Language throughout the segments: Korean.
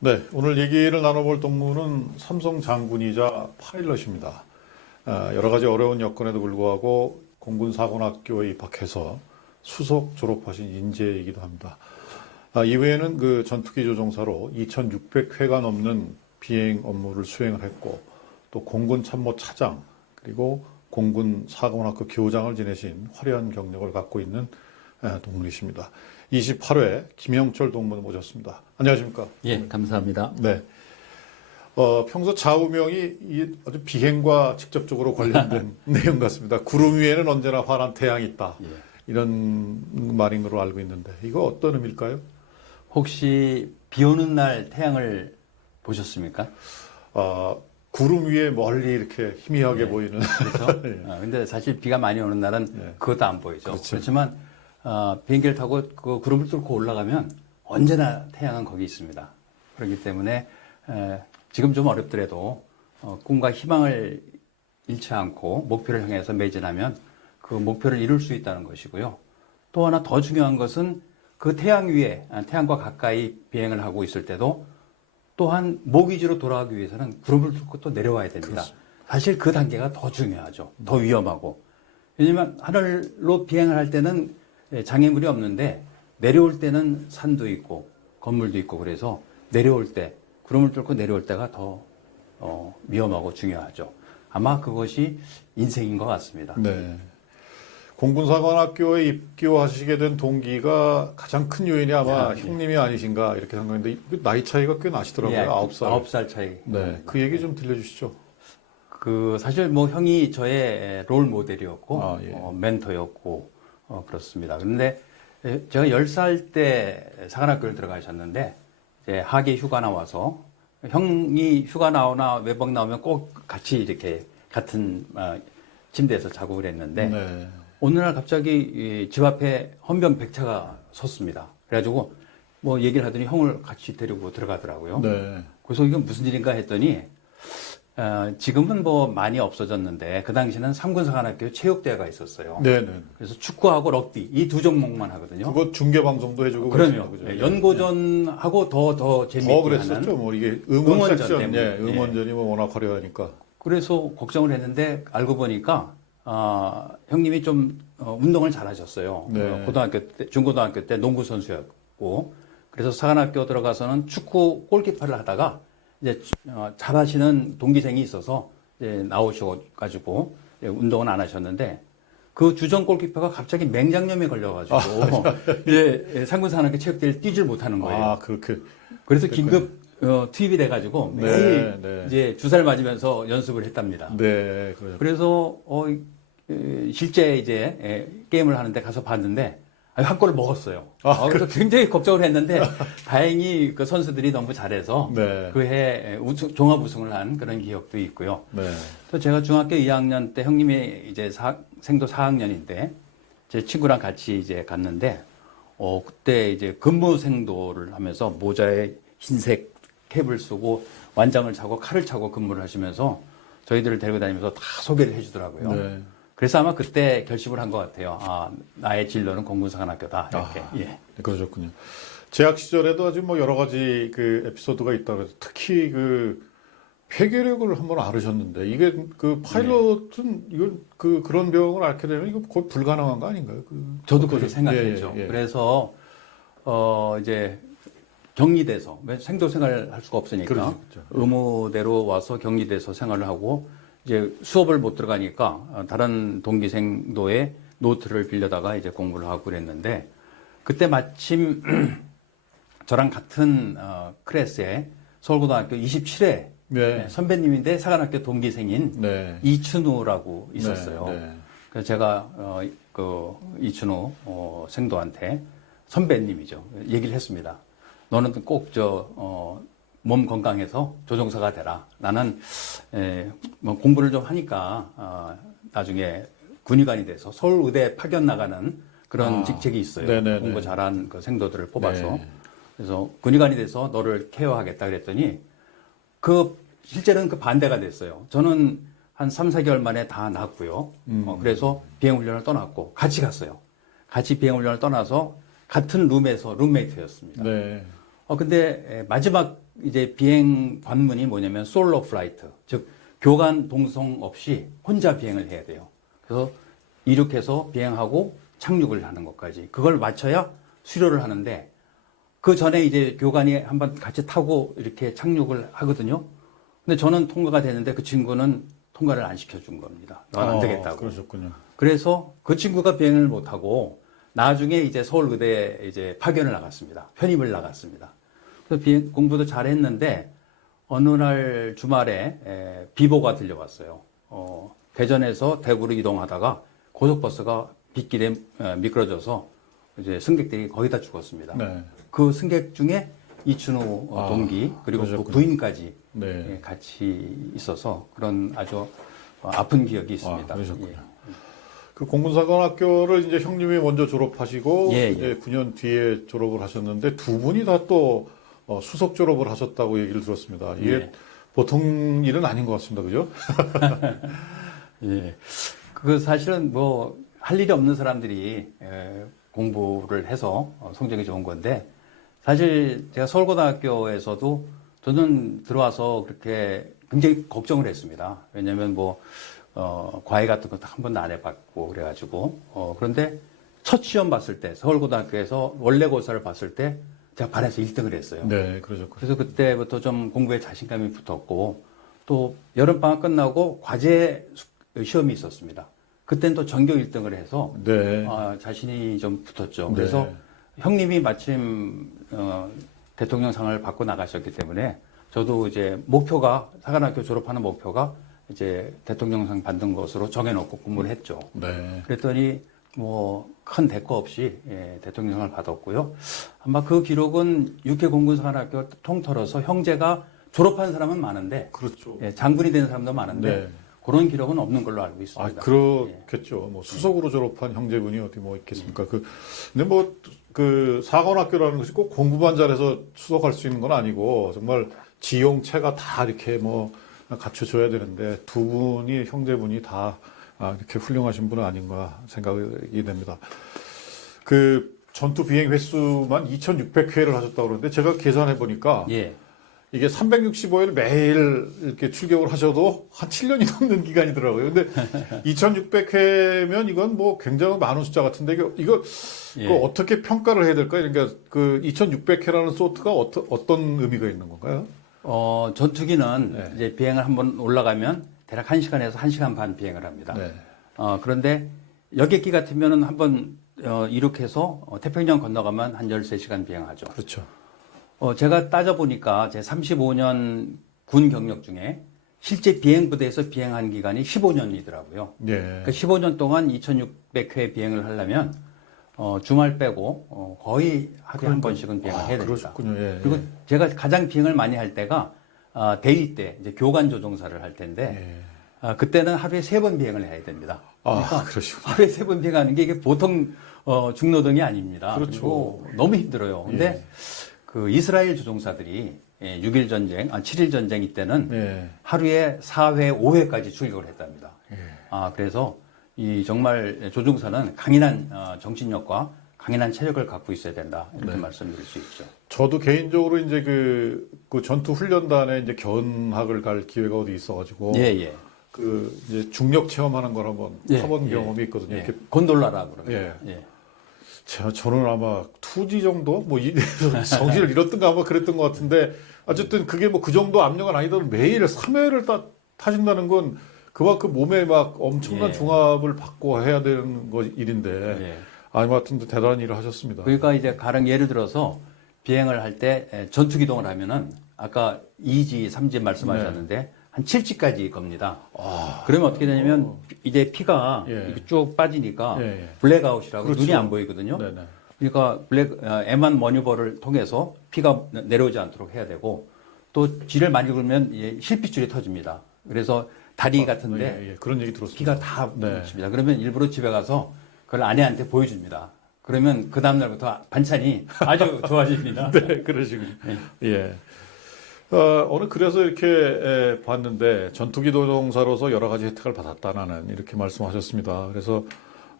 네, 오늘 얘기를 나눠볼 동무는 삼성 장군이자 파일럿입니다. 여러 가지 어려운 여건에도 불구하고 공군사관학교에 입학해서 수석 졸업하신 인재이기도 합니다. 이외에는 그 전투기 조종사로 2,600회가 넘는 비행 업무를 수행을 했고, 또 공군 참모 차장, 그리고 공군 사관학교 교장을 지내신 화려한 경력을 갖고 있는 동물이십니다. 28회 김영철 동무를 모셨습니다. 안녕하십니까? 예, 감사합니다. 네. 평소 좌우명이 아주 비행과 직접적으로 관련된 내용 같습니다. 구름 위에는 언제나 환한 태양이 있다. 예. 이런 말인 걸로 알고 있는데, 이거 어떤 의미일까요? 혹시 비 오는 날 태양을 보셨습니까? 구름 위에 멀리 이렇게 희미하게 네. 보이는. 그렇죠. 예. 근데 사실 비가 많이 오는 날은 예. 그것도 안 보이죠. 그렇죠. 그렇지만 비행기를 타고 그 구름을 뚫고 올라가면 언제나 태양은 거기 있습니다. 그렇기 때문에 지금 좀 어렵더라도 꿈과 희망을 잃지 않고 목표를 향해서 매진하면 그 목표를 이룰 수 있다는 것이고요. 또 하나 더 중요한 것은 그 태양 위에, 태양과 가까이 비행을 하고 있을 때도 또한 목 위주로 돌아가기 위해서는 구름을 뚫고 또 내려와야 됩니다. 그렇습니다. 사실 그 단계가 더 중요하죠. 더 위험하고. 왜냐하면 하늘로 비행을 할 때는 장애물이 없는데 내려올 때는 산도 있고 건물도 있고 그래서 내려올 때, 구름을 뚫고 내려올 때가 더 위험하고 중요하죠. 아마 그것이 인생인 것 같습니다. 네. 공군사관학교에 입교하시게 된 동기가 가장 큰 요인이 아마 예. 형님이 아니신가 이렇게 생각했는데, 나이 차이가 꽤 나시더라고요. 예, 9살. 9살 차이. 네. 그 얘기 좀 들려주시죠. 사실 뭐 형이 저의 롤 모델이었고, 예. 멘토였고, 그렇습니다. 그런데 제가 10살 때 사관학교를 들어가셨는데, 이제 하계 휴가 나와서, 형이 휴가 나오나 외박 나오면 꼭 같이 이렇게 같은 침대에서 자고 그랬는데, 네. 어느 날 갑자기 집 앞에 헌병백차가 섰습니다. 그래가지고 뭐 얘기를 하더니 형을 같이 데리고 들어가더라고요. 네. 그래서 이건 무슨 일인가 했더니 지금은 뭐 많이 없어졌는데 그 당시는 삼군사관학교 체육대회가 있었어요. 네네. 그래서 축구하고 럭비 이 두 종목만 하거든요. 그거 중계 방송도 해주고 그럼요. 그랬죠. 네, 연고전하고 더 더 재미있게 그랬었죠. 하는. 뭐 이게 응원 응원전 섹션, 때문에. 예, 응원전이 뭐 워낙 화려하니까. 그래서 걱정을 했는데 알고 보니까 형님이 좀 운동을 잘하셨어요. 네. 고등학교 때, 중고등학교 때 농구 선수였고, 그래서 사관학교 들어가서는 축구 골키퍼를 하다가 이제 잘하시는 동기생이 있어서 이제 나오셔가지고 운동은 안 하셨는데 그 주전 골키퍼가 갑자기 맹장염에 걸려가지고 이제 상군사관학교 체육대회를 뛰질 못하는 거예요. 그렇게. 그래서 긴급 투입이 돼가지고 네, 매일 네. 이제 주사를 맞으면서 연습을 했답니다. 네, 그렇죠. 그래서 실제 이제 게임을 하는데 가서 봤는데 한 골을 먹었어요. 그래서 굉장히 걱정을 했는데 다행히 그 선수들이 너무 잘해서 네. 그해 종합 우승을 한 그런 기억도 있고요. 네. 또 제가 중학교 2학년 때 형님이 이제 생도 4학년인데 제 친구랑 같이 이제 갔는데 그때 이제 근무생도를 하면서 모자에 흰색 캡을 쓰고 완장을 차고 칼을 차고 근무를 하시면서 저희들을 데리고 다니면서 다 소개를 해주더라고요. 네. 그래서 아마 그때 결심을 한 것 같아요. 나의 진로는 공군사관학교다. 이렇게. 예. 그러셨군요. 재학 시절에도 아주 뭐 여러 가지 그 에피소드가 있다고 해서 특히 그 폐결핵을 한번 앓으셨는데, 이게 그 파일럿은 이건 그런 병을 앓게 되면 이거 거의 불가능한 거 아닌가요? 저도 그렇게 생각했죠. 예, 예. 그래서 이제 격리돼서 생도 생활을 할 수가 없으니까 그렇죠, 그렇죠. 의무대로 와서 격리돼서 생활을 하고 이제 수업을 못 들어가니까 다른 동기생도의 노트를 빌려다가 이제 공부를 하고 그랬는데 그때 마침 저랑 같은 클래스에 서울고등학교 27회 네. 선배님인데 사관학교 동기생인 네. 이춘우라고 있었어요. 네, 네. 그래서 제가 그 이춘우 생도한테 선배님이죠. 얘기를 했습니다. 너는 꼭 몸 건강해서 조종사가 되라. 나는 뭐 공부를 좀 하니까 나중에 군의관이 돼서 서울의대 파견 나가는 그런 직책이 있어요. 네네네. 공부 잘한 그 생도들을 뽑아서. 네. 그래서 군의관이 돼서 너를 케어하겠다 그랬더니 실제로는 그 반대가 됐어요. 저는 한 3, 4개월 만에 다 났고요. 그래서 비행훈련을 떠났고 같이 갔어요. 같이 비행훈련을 떠나서 같은 룸에서 룸메이트였습니다. 네. 근데 마지막 이제 비행 관문이 뭐냐면 솔로 플라이트, 즉 교관 동성 없이 혼자 비행을 해야 돼요. 그래서 이륙해서 비행하고 착륙을 하는 것까지 그걸 맞춰야 수료를 하는데 그 전에 이제 교관이 한번 같이 타고 이렇게 착륙을 하거든요. 근데 저는 통과가 되는데 그 친구는 통과를 안 시켜준 겁니다. 넌 안 되겠다고. 그러셨군요. 그래서 그 친구가 비행을 못하고 나중에 이제 서울의대에 이제 파견을 나갔습니다. 편입을 나갔습니다. 그래서 비행 공부도 잘했는데 어느 날 주말에 비보가 들려왔어요. 대전에서 대구로 이동하다가 고속버스가 빗길에 미끄러져서 이제 승객들이 거의 다 죽었습니다. 네. 그 승객 중에 이춘우 동기 그리고 그 그러셨군요. 부인까지 네. 같이 있어서 그런 아주 아픈 기억이 있습니다. 그러셨군요. 예. 그 공군사관학교를 이제 형님이 먼저 졸업하시고 예, 이제 9년 뒤에 졸업을 하셨는데 두 분이 다 또 수석 졸업을 하셨다고 얘기를 들었습니다. 이게 예. 보통 일은 아닌 것 같습니다. 그죠? 예. 그 사실은 뭐 할 일이 없는 사람들이 공부를 해서 성적이 좋은 건데 사실 제가 서울고등학교에서도 저는 들어와서 그렇게 굉장히 걱정을 했습니다. 왜냐하면 뭐 과외 같은 것도 한 번도 안 해봤고 그래가지고 그런데 첫 시험 봤을 때 서울고등학교에서 원래고사를 봤을 때 제가 반에서 1등을 했어요. 네, 그러셨군요. 그래서 그때부터 좀 공부에 자신감이 붙었고 또 여름방학 끝나고 과제 시험이 있었습니다. 그때는 또 전교 1등을 해서 네. 자신이 좀 붙었죠. 네. 그래서 형님이 마침 대통령상을 받고 나가셨기 때문에 저도 이제 목표가 사관학교 졸업하는 목표가 이제 대통령상 받는 것으로 정해놓고 공부를 했죠. 네. 그랬더니 뭐 큰 대가 없이 대통령상을 받았고요. 아마 그 기록은 육해 공군사관학교 통틀어서 형제가 졸업한 사람은 많은데 그렇죠. 장군이 된 사람도 많은데 네. 그런 기록은 없는 걸로 알고 있습니다. 그렇겠죠. 뭐 수석으로 졸업한 형제분이 어디 뭐 있겠습니까? 근데 뭐 그 사관학교라는 것이 꼭 공부만 잘해서 수석할 수 있는 건 아니고 정말 지용체가 다 이렇게 뭐 갖춰줘야 되는데 두 분이 형제분이 다 이렇게 훌륭하신 분은 아닌가 생각이 됩니다. 그 전투 비행 횟수만 2,600회를 하셨다고 그러는데 제가 계산해 보니까 예. 이게 365일 매일 이렇게 출격을 하셔도 한 7년이 넘는 기간이더라고요. 근데 2,600회면 이건 뭐 굉장히 많은 숫자 같은데 이거 예. 어떻게 평가를 해야 될까요? 그러니까 그 2,600회라는 소트가 어떤 의미가 있는 건가요? 전투기는 네. 이제 비행을 한번 올라가면 대략 1시간에서 1시간 반 비행을 합니다. 네. 그런데 여객기 같으면은 한번 이륙해서 태평양 건너가면 한 13시간 비행하죠. 그렇죠. 제가 따져보니까 제 35년 군 경력 중에 실제 비행 부대에서 비행한 기간이 15년이더라고요. 네. 그러니까 15년 동안 2,600회 비행을 하려면 주말 빼고 거의 하루에 한 번씩은 비행을 해야 됩니다. 그러셨군요. 예. 그리고 제가 가장 비행을 많이 할 때가 대위 때 이제 교관 조종사를 할 때인데 그때는 하루에 3번 비행을 해야 됩니다. 그러니까 그러시군요. 하루에 3번 비행하는 게 이게 보통 중노동이 아닙니다. 그렇죠. 그리고 너무 힘들어요. 근데 그 이스라엘 조종사들이 6일 전쟁, 7일 전쟁 이때는 하루에 4회, 5회까지 출격을 했답니다. 그래서 이 정말 조종사는 강인한 정신력과 강인한 체력을 갖고 있어야 된다. 이렇게 말씀드릴 수 있죠. 저도 개인적으로 이제 그 전투 훈련단에 이제 견학을 갈 기회가 어디 있어가지고 그 이제 중력 체험하는 걸 한번 타본 경험이 있거든요. 이렇게 곤돌라라 그러면. 저는 아마 2G 정도 뭐 정신을 잃었던가 아마 그랬던 것 같은데 어쨌든 그게 뭐 그 정도 압력은 아니더라도 매일 3회를 타신다는 건 그만큼 몸에 막 엄청난 중압을 받고 해야 되는 일인데 하여튼 대단한 일을 하셨습니다. 그러니까 이제 가령 예를 들어서 비행을 할 때 전투 기동을 하면은 아까 2G, 3G 말씀하셨는데 한 7G까지 겁니다. 그러면 어떻게 되냐면 이제 피가 이렇게 쭉 빠지니까 블랙아웃이라고 그렇죠. 눈이 안 보이거든요. 네네. 그러니까 에만 머니버를 통해서 피가 내려오지 않도록 해야 되고 또 쥐를 많이 굴면 실핏줄이 터집니다. 그래서 다리 같은데 그런 얘기 들었습니다. 피가 다 묻습니다. 그러면 일부러 집에 가서 그걸 아내한테 보여줍니다. 그러면 그 다음날부터 반찬이 아주 좋아집니다. 네, 그러시군요. 예. 오늘 그래서 이렇게 봤는데 전투기 조종사로서 여러 가지 혜택을 받았다 나는 이렇게 말씀하셨습니다. 그래서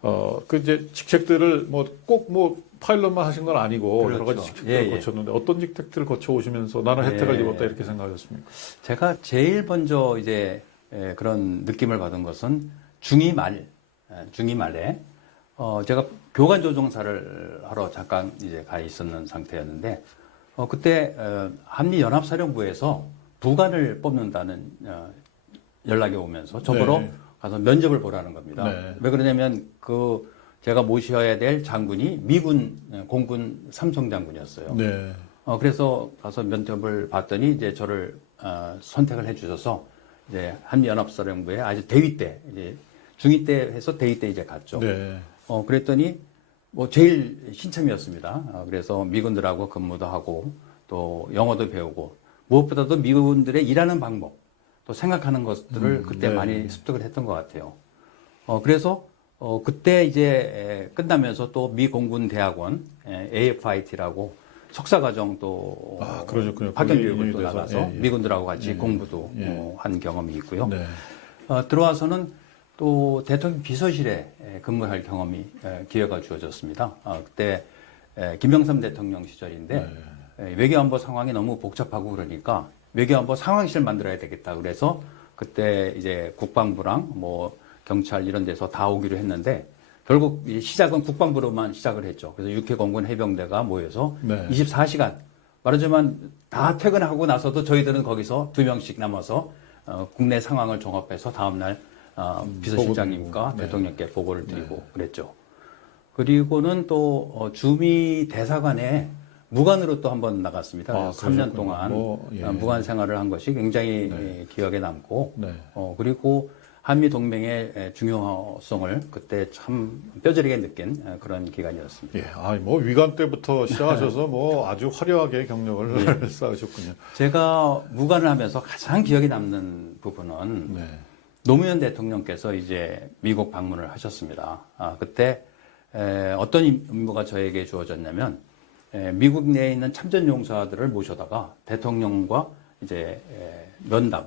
그 이제 직책들을 뭐 꼭 뭐 파일럿만 하신 건 아니고 그렇죠. 여러 가지 직책들을 예, 예. 거쳤는데 어떤 직책들을 거쳐 오시면서 나는 혜택을 예. 입었다 이렇게 생각하셨습니까? 제가 제일 먼저 이제 그런 느낌을 받은 것은 중이 말에 제가 교관 조종사를 하러 잠깐 이제 가 있었는 상태였는데 그때 한미 연합사령부에서 부관을 뽑는다는 연락이 오면서 저보러 네. 가서 면접을 보라는 겁니다. 네. 왜 그러냐면 제가 모셔야 될 장군이 미군 공군 삼성 장군이었어요. 네. 그래서 가서 면접을 봤더니 이제 저를 선택을 해주셔서 이제 한미연합사령부에 아주 대위 때 이제 중위 때 해서 대위 때 이제 갔죠. 네. 그랬더니 뭐 제일 신참이었습니다. 그래서 미군들하고 근무도 하고 또 영어도 배우고 무엇보다도 미군들의 일하는 방법 또 생각하는 것들을 그때 네. 많이 습득을 했던 것 같아요. 그래서 그때 이제 끝나면서 또 미 공군 대학원 AFIT라고 석사과정 또 그러셨군요. 파견 거기 교육을 또 돼서, 나가서 예, 예. 미군들하고 같이 예, 공부도 예. 한 경험이 있고요. 네. 들어와서는 또 대통령 비서실에 근무할 경험이 기회가 주어졌습니다. 그때 김영삼 대통령 시절인데 외교안보 상황이 너무 복잡하고 그러니까 외교안보 상황실을 만들어야 되겠다. 그래서 그때 이제 국방부랑 뭐 경찰 이런 데서 다 오기로 했는데 결국 시작은 국방부로만 시작을 했죠. 그래서 육해공군 해병대가 모여서 네. 24시간 말하자면 다 퇴근하고 나서도 저희들은 거기서 2명씩 남아서 국내 상황을 종합해서 다음날 비서실장님과 네. 대통령께 보고를 드리고 그랬죠. 그리고는 또 주미 대사관에 무관으로 또 한번 나갔습니다. 아, 3년 그러셨군요. 동안 예. 무관 생활을 한 것이 굉장히 네. 기억에 남고 네. 그리고 한미 동맹의 중요성을 그때 참 뼈저리게 느낀 그런 기간이었습니다. 예. 뭐 위관 때부터 시작하셔서 뭐 아주 화려하게 경력을 쌓으셨군요. 제가 무관을 하면서 가장 기억에 남는 부분은 네. 노무현 대통령께서 이제 미국 방문을 하셨습니다. 그때 어떤 임무가 저에게 주어졌냐면 미국 내에 있는 참전 용사들을 모셔다가 대통령과 이제 면담,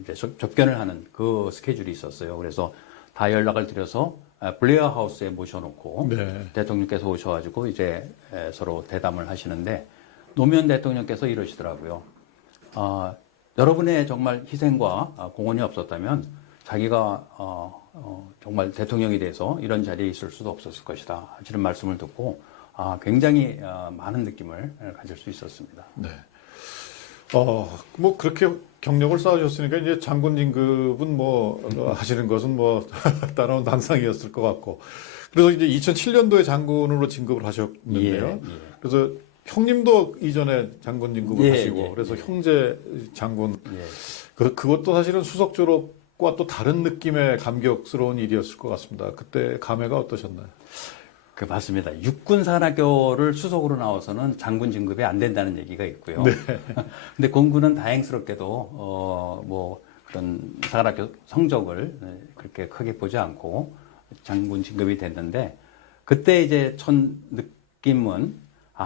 이제 접견을 하는 그 스케줄이 있었어요. 그래서 다 연락을 드려서 블레어 하우스에 모셔놓고 네. 대통령께서 오셔가지고 이제 서로 대담을 하시는데 노무현 대통령께서 이러시더라고요. 여러분의 정말 희생과 공헌이 없었다면 자기가 정말 대통령이 돼서 이런 자리에 있을 수도 없었을 것이다. 하시는 말씀을 듣고 굉장히 많은 느낌을 가질 수 있었습니다. 네. 뭐 그렇게 경력을 쌓으셨으니까 이제 장군 진급은 뭐 하시는 것은 뭐 따라온 당상이었을 것 같고. 그래서 이제 2007년도에 장군으로 진급을 하셨는데요. 예. 그래서 형님도 이전에 장군 진급을 예, 하시고 예, 그래서 형제 장군 예. 그것도 사실은 수석 졸업과 또 다른 느낌의 감격스러운 일이었을 것 같습니다. 그때 감회가 어떠셨나요? 맞습니다. 육군 산하교를 수석으로 나와서는 장군 진급이 안 된다는 얘기가 있고요. 네. 근데 공군은 다행스럽게도 뭐 그런 산하교 성적을 그렇게 크게 보지 않고 장군 진급이 됐는데 그때 이제 첫 느낌은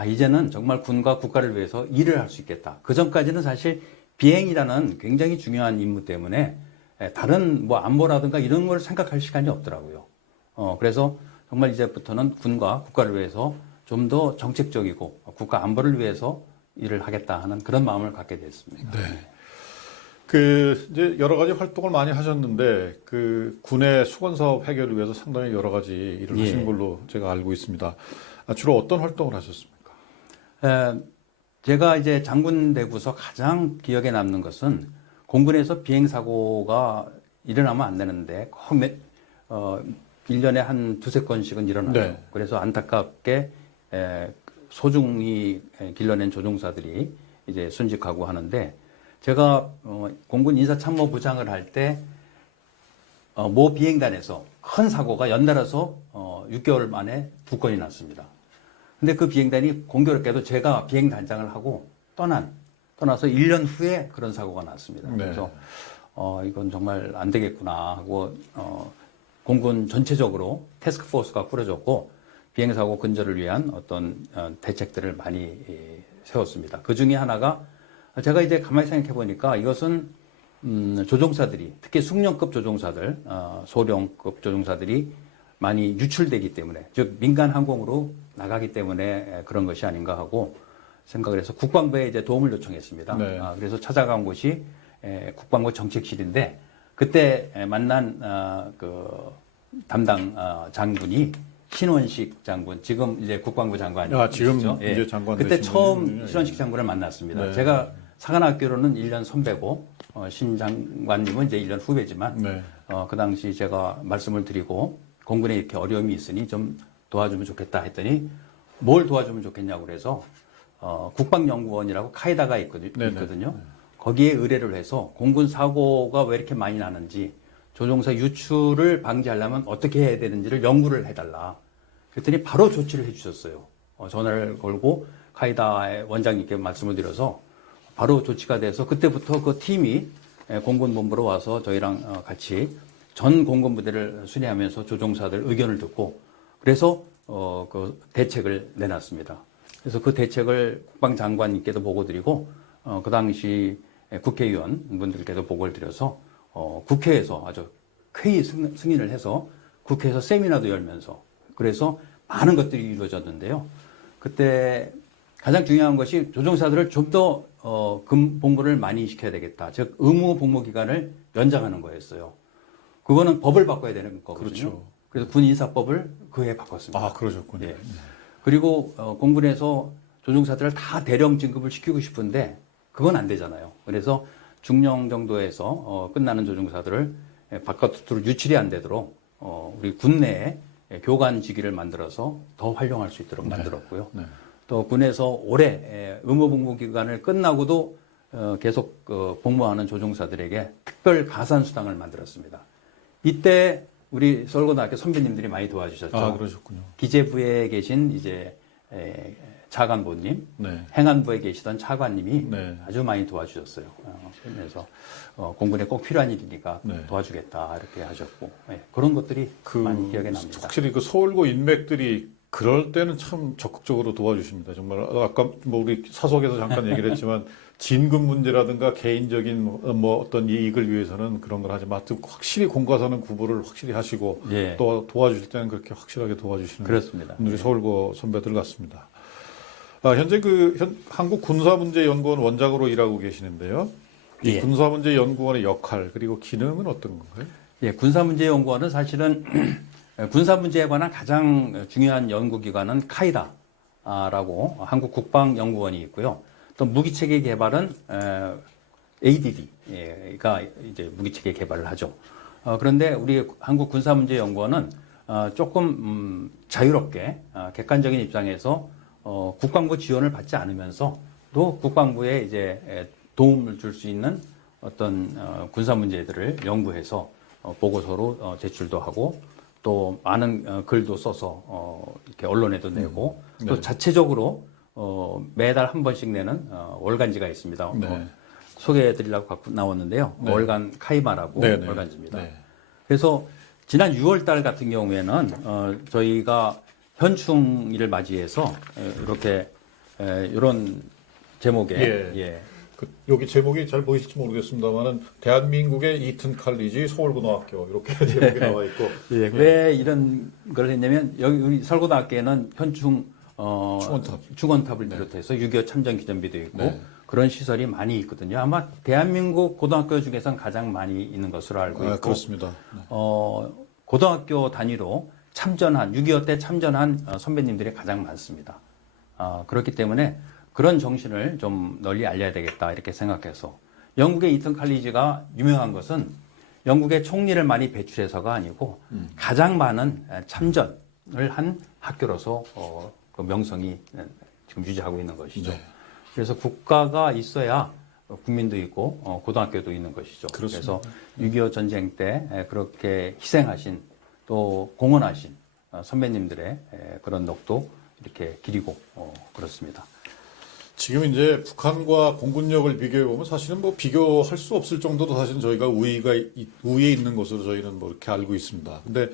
이제는 정말 군과 국가를 위해서 일을 할 수 있겠다. 그 전까지는 사실 비행이라는 굉장히 중요한 임무 때문에 다른 뭐 안보라든가 이런 걸 생각할 시간이 없더라고요. 그래서 정말 이제부터는 군과 국가를 위해서 좀 더 정책적이고 국가 안보를 위해서 일을 하겠다 하는 그런 마음을 갖게 됐습니다. 네. 이제 여러 가지 활동을 많이 하셨는데 군의 수건 사업 해결을 위해서 상당히 여러 가지 일을 하신 걸로 제가 알고 있습니다. 주로 어떤 활동을 하셨습니까? 제가 이제 장군 되고서 가장 기억에 남는 것은 공군에서 비행 사고가 일어나면 안 되는데 꼭 1년에 한 두세 건씩은 일어나요. 네. 그래서 안타깝게 소중히 길러낸 조종사들이 이제 순직하고 하는데 제가 공군 인사참모부장을 할 때 모 비행단에서 큰 사고가 연달아서 6개월 만에 2건이 났습니다. 근데 그 비행단이 공교롭게도 제가 비행단장을 하고 떠나서 1년 후에 그런 사고가 났습니다. 네. 그래서 이건 정말 안 되겠구나 하고 공군 전체적으로 태스크포스가 꾸려졌고 비행사고 근절을 위한 어떤 대책들을 많이 세웠습니다. 그 중에 하나가 제가 이제 가만히 생각해 보니까 이것은 조종사들이 특히 숙련급 조종사들, 소령급 조종사들이 많이 유출되기 때문에, 즉 민간 항공으로 나가기 때문에 그런 것이 아닌가 하고 생각을 해서 국방부에 이제 도움을 요청했습니다. 네. 그래서 찾아간 곳이 국방부 정책실인데 그때 만난 그 담당 장군이 신원식 장군, 지금 이제 국방부 장관이죠. 지금 이제 장관 그때 되신 처음 분이군요. 신원식 장군을 만났습니다. 네. 제가 사관학교로는 1년 선배고 신 장관님은 이제 1년 후배지만 네. 그 당시 제가 말씀을 드리고 공군에 이렇게 어려움이 있으니 좀 도와주면 좋겠다 했더니 뭘 도와주면 좋겠냐고 그래서 국방연구원이라고 카이다가 있거든요. 거기에 의뢰를 해서 공군 사고가 왜 이렇게 많이 나는지 조종사 유출을 방지하려면 어떻게 해야 되는지를 연구를 해달라. 그랬더니 바로 조치를 해주셨어요. 전화를 걸고 카이다의 원장님께 말씀을 드려서 바로 조치가 돼서 그때부터 그 팀이 공군본부로 와서 저희랑 같이 전 공군부대를 순회하면서 조종사들 의견을 듣고 그래서 그 대책을 내놨습니다. 그래서 그 대책을 국방장관님께도 보고 드리고 그 당시 국회의원분들께도 보고를 드려서 국회에서 아주 쾌히 승인을 해서 국회에서 세미나도 열면서 그래서 많은 것들이 이루어졌는데요. 그때 가장 중요한 것이 조종사들을 좀 더 본부를 많이 시켜야 되겠다. 즉 의무 복무 기간을 연장하는 거였어요. 그거는 법을 바꿔야 되는 거거든요. 그렇죠. 그래서 군 인사법을 그 해에 바꿨습니다. 아, 그러셨군요. 예. 그리고 공군에서 조종사들을 다 대령 진급을 시키고 싶은데 그건 안 되잖아요. 그래서 중령 정도에서 끝나는 조종사들을 바깥으로 유출이 안 되도록 우리 군내에 교관직위를 만들어서 더 활용할 수 있도록 만들었고요. 네. 또 군에서 올해 의무 복무 기간을 끝나고도 계속 복무하는 조종사들에게 특별 가산 수당을 만들었습니다. 이때 우리 서울고등학교 선배님들이 많이 도와주셨죠. 아, 그러셨군요. 기재부에 계신 이제 차관보님, 네. 행안부에 계시던 차관님이 네. 아주 많이 도와주셨어요. 그래서 공군에 꼭 필요한 일이니까 네. 도와주겠다 이렇게 하셨고 그런 것들이 많이 기억에 납니다. 확실히 그 서울고 인맥들이 그럴 때는 참 적극적으로 도와주십니다. 정말 아까 뭐 우리 사석에서 잠깐 얘기를 했지만 진급 문제라든가 개인적인 뭐 어떤 이익을 위해서는 그런 걸 하지만 확실히 공과사는 구분을 확실히 하시고 예. 또 도와주실 때는 그렇게 확실하게 도와주시는 그렇습니다. 분들이 서울고 선배들 같습니다. 현재 한국군사문제연구원 원장으로 일하고 계시는데요. 이 예. 군사문제연구원의 역할 그리고 기능은 어떤 건가요? 예, 군사문제연구원은 사실은 군사문제에 관한 가장 중요한 연구기관은 카이다라고 한국국방연구원이 있고요. 또 무기체계 개발은 ADD가 이제 무기체계 개발을 하죠. 그런데 우리 한국군사문제연구원은 조금 자유롭게 객관적인 입장에서 국방부 지원을 받지 않으면서 또 국방부에 이제 도움을 줄 수 있는 어떤 군사 문제들을 연구해서 보고서로 제출도 하고 또 많은 글도 써서 이렇게 언론에도 내고 또 네. 자체적으로 매달 한 번씩 내는 월간지가 있습니다. 네. 소개해드리려고 갖고 나왔는데요. 네. 월간 카이마라고 네, 네. 월간지입니다. 네. 그래서 지난 6월 달 같은 경우에는 저희가 현충일을 맞이해서 이렇게 이런 제목의 예. 여기 제목이 잘 보이실지 모르겠습니다만은 대한민국의 이튼 칼리지 서울고등학교 이렇게 제목이 나와 있고 예, 왜 이런 걸 했냐면 여기 우리 서울고등학교에는 현충 중원탑을 비롯해서 6.25 참전 기념비도 있고 네. 그런 시설이 많이 있거든요. 아마 대한민국 고등학교 중에선 가장 많이 있는 것으로 알고 있고 그렇습니다. 고등학교 단위로 참전한 6.25 때 참전한 선배님들이 가장 많습니다. 그렇기 때문에 그런 정신을 좀 널리 알려야 되겠다 이렇게 생각해서 영국의 이튼 칼리지가 유명한 것은 영국의 총리를 많이 배출해서가 아니고 가장 많은 참전을 한 학교로서 그 명성이 지금 유지하고 있는 것이죠. 네. 그래서 국가가 있어야 국민도 있고 고등학교도 있는 것이죠. 그렇습니다. 그래서 6.25 전쟁 때 그렇게 희생하신 또 공헌하신 선배님들의 그런 넋도 이렇게 기리고 그렇습니다. 지금 이제 북한과 공군력을 비교해 보면 사실은 뭐 비교할 수 없을 정도로 사실은 저희가 우위에 있는 것으로 저희는 뭐 이렇게 알고 있습니다. 근데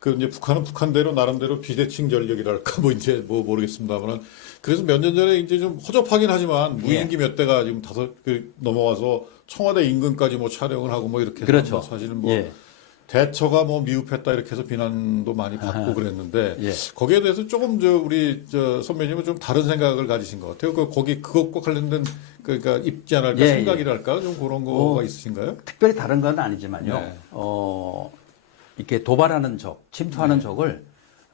그 이제 북한은 북한대로 나름대로 비대칭 전력이랄까 뭐 이제 뭐 모르겠습니다만은 그래서 몇 년 전에 이제 좀 허접하긴 하지만 무인기 몇 대가 지금 넘어와서 청와대 인근까지 뭐 촬영을 하고 뭐 이렇게 그렇죠. 사실은 뭐 예. 대처가 뭐 미흡했다 이렇게 해서 비난도 많이 받고 그랬는데 예. 거기에 대해서 조금 우리 선배님은 좀 다른 생각을 가지신 것 같아요. 거기 그것과 관련된 그러니까 입지랄까 예, 생각이랄까 좀 그런 거가 있으신가요? 특별히 다른 건 아니지만요. 네. 이렇게 도발하는 적, 침투하는 적을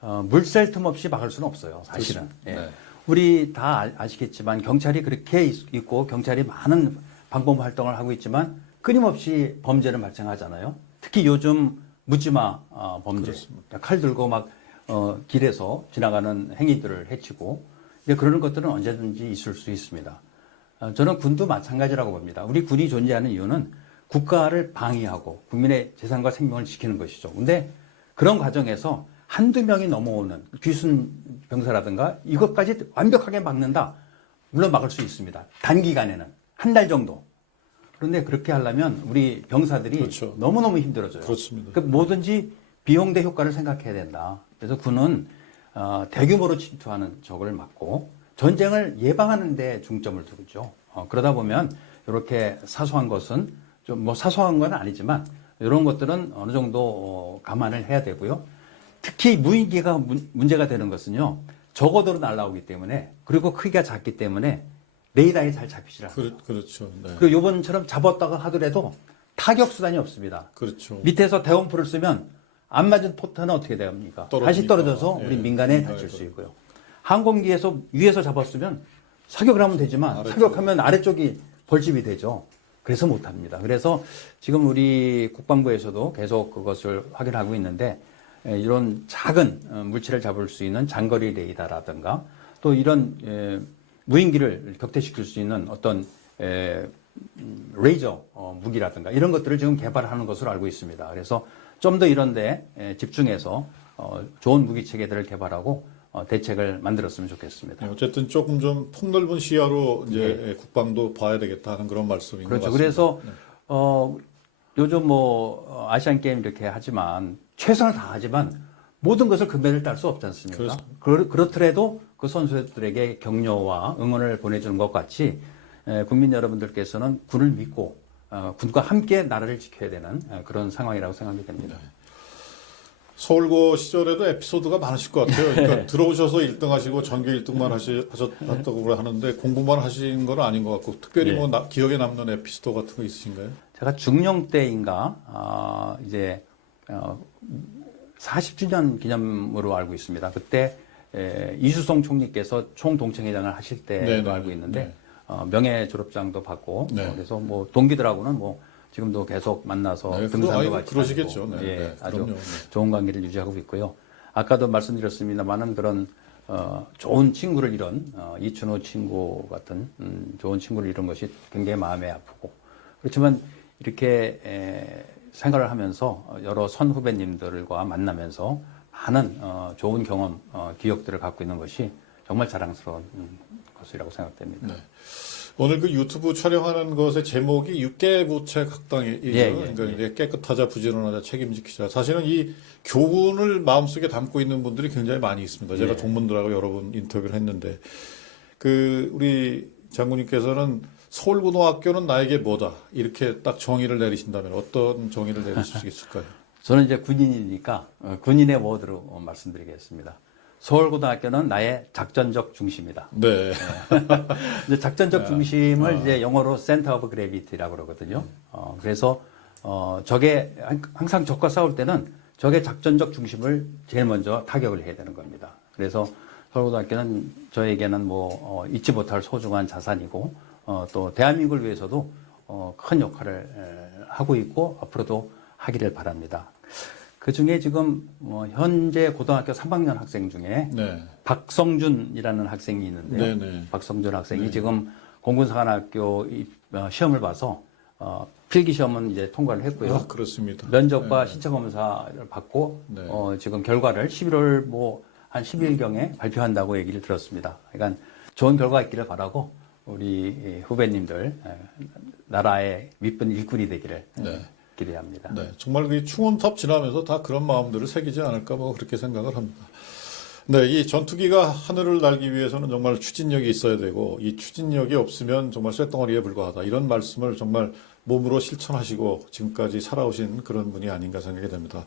물샐 틈 없이 막을 수는 없어요. 사실은. 예. 네. 우리 다 아시겠지만 경찰이 그렇게 있고 경찰이 많은 방법 활동을 하고 있지만 끊임없이 범죄는 발생하잖아요. 특히 요즘 묻지마 범죄, 칼 들고 막 길에서 지나가는 행위들을 해치고 이제 그런 것들은 언제든지 있을 수 있습니다. 저는 군도 마찬가지라고 봅니다. 우리 군이 존재하는 이유는 국가를 방위하고 국민의 재산과 생명을 지키는 것이죠. 근데 그런 과정에서 한두 명이 넘어오는 귀순 병사라든가 이것까지 완벽하게 막는다. 물론 막을 수 있습니다. 단기간에는 한 달 정도. 그런데 그렇게 하려면 우리 병사들이 그렇죠. 너무너무 힘들어져요. 그렇습니다. 그 뭐든지 비용 대 효과를 생각해야 된다. 그래서 군은 대규모로 침투하는 적을 막고 전쟁을 예방하는 데 중점을 두죠. 그러다 보면 이렇게 사소한 것은 좀 뭐 사소한 건 아니지만 이런 것들은 어느 정도 감안을 해야 되고요. 특히 무인기가 문제가 되는 것은요. 저고도로 날아오기 때문에 그리고 크기가 작기 때문에 레이더에 잘 잡히질 않아요. 그렇죠. 네. 그 요번처럼 잡았다가 하더라도 타격 수단이 없습니다. 그렇죠. 밑에서 대원포를 쓰면 안 맞은 포탄은 어떻게 됩니까? 다시 떨어지니까. 떨어져서 우리 예, 민간에 민간에 다칠 수 있고요. 항공기에서 위에서 잡았으면 사격을 하면 되지만 아래쪽. 사격하면 아래쪽이 벌집이 되죠. 그래서 못합니다. 그래서 지금 우리 국방부에서도 계속 그것을 확인하고 있는데 이런 작은 물체를 잡을 수 있는 장거리 레이더라든가 또 이런 무인기를 격퇴시킬 수 있는 어떤 레이저 무기라든가 이런 것들을 지금 개발하는 것으로 알고 있습니다. 그래서 좀 더 이런 데 집중해서 좋은 무기 체계들을 개발하고 대책을 만들었으면 좋겠습니다. 네, 어쨌든 조금 좀 폭넓은 시야로 이제 국방도 봐야 되겠다 하는 그런 말씀인 그렇죠. 것 같습니다. 그래서 네. 요즘 뭐 아시안 게임 이렇게 하지만 최선을 다하지만 모든 것을 금메달 딸 수 없지 않습니까? 그렇더라도 그 선수들에게 격려와 응원을 보내주는 것 같이 국민 여러분들께서는 군을 믿고 군과 함께 나라를 지켜야 되는 그런 상황이라고 생각이 됩니다. 서울고 시절에도 에피소드가 많으실 것 같아요. 그러니까 들어오셔서 1등 하시고 전교 1등만 하셨다고 하는데 공부만 하신 건 아닌 것 같고 특별히 예. 뭐 기억에 남는 에피소드 같은 거 있으신가요? 제가 중령 때인가 이제 40주년 기념으로 알고 있습니다. 그때 이수송 총리께서 총동청회장을 하실 때로 네네. 알고 있는데 네. 명예 졸업장도 받고 네. 그래서 뭐 동기들하고는 뭐 지금도 계속 만나서 네, 등산도 같이 그러시겠죠. 다니고, 네, 예, 네, 아주 그럼요. 네. 좋은 관계를 유지하고 있고요. 아까도 말씀드렸습니다만은 그런 좋은 친구를 잃은 이춘호 친구 같은 좋은 친구를 잃은 것이 굉장히 마음에 아프고 그렇지만 이렇게 생활을 하면서 여러 선 후배님들과 만나면서 많은 좋은 경험, 기억들을 갖고 있는 것이 정말 자랑스러운 것이라고 생각됩니다. 네. 오늘 그 유튜브 촬영하는 것의 제목이 육계부책 학당이죠. 그러니까 이제 깨끗하자, 부지런하자, 책임지키자. 사실은 이 교훈을 마음속에 담고 있는 분들이 굉장히 많이 있습니다. 제가 동문들하고 여러 번 인터뷰를 했는데 그 우리 장군님께서는 서울고등학교는 나에게 뭐다 이렇게 딱 정의를 내리신다면 어떤 정의를 내리실 수 있을까요? 저는 이제 군인이니까 군인의 워드로 말씀드리겠습니다. 서울고등학교는 나의 작전적 중심이다. 네. 이제 작전적 중심을 이제 영어로 center of gravity라고 그러거든요. 그래서 적의 항상 적과 싸울 때는 적의 작전적 중심을 제일 먼저 타격을 해야 되는 겁니다. 그래서 서울고등학교는 저에게는 뭐 잊지 못할 소중한 자산이고 또 대한민국을 위해서도 큰 역할을 하고 있고 앞으로도 하기를 바랍니다. 그 중에 지금 현재 고등학교 3학년 학생 중에 네. 박성준이라는 학생이 있는데요. 네네. 박성준 학생이 지금 공군사관학교 시험을 봐서 필기 시험은 이제 통과를 했고요. 아, 그렇습니다. 면접과 신체 검사를 받고 네. 지금 결과를 11월 뭐 한 10일경에 발표한다고 얘기를 들었습니다. 그러니까 좋은 결과 있기를 바라고 우리 후배님들 나라의 밑분 일꾼이 되기를 기대합니다. 네, 정말 그 충원탑 지나면서 다 그런 마음들을 새기지 않을까 뭐 그렇게 생각을 합니다. 네, 이 전투기가 하늘을 날기 위해서는 정말 추진력이 있어야 되고 이 추진력이 없으면 정말 쇳덩어리에 불과하다. 이런 말씀을 정말 몸으로 실천하시고 지금까지 살아오신 그런 분이 아닌가 생각이 됩니다.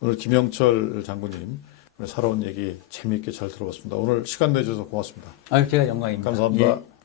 오늘 김영철 장군님 오늘 살아온 얘기 재미있게 잘 들어봤습니다. 오늘 시간 내주셔서 고맙습니다. 제가 영광입니다. 감사합니다. 예.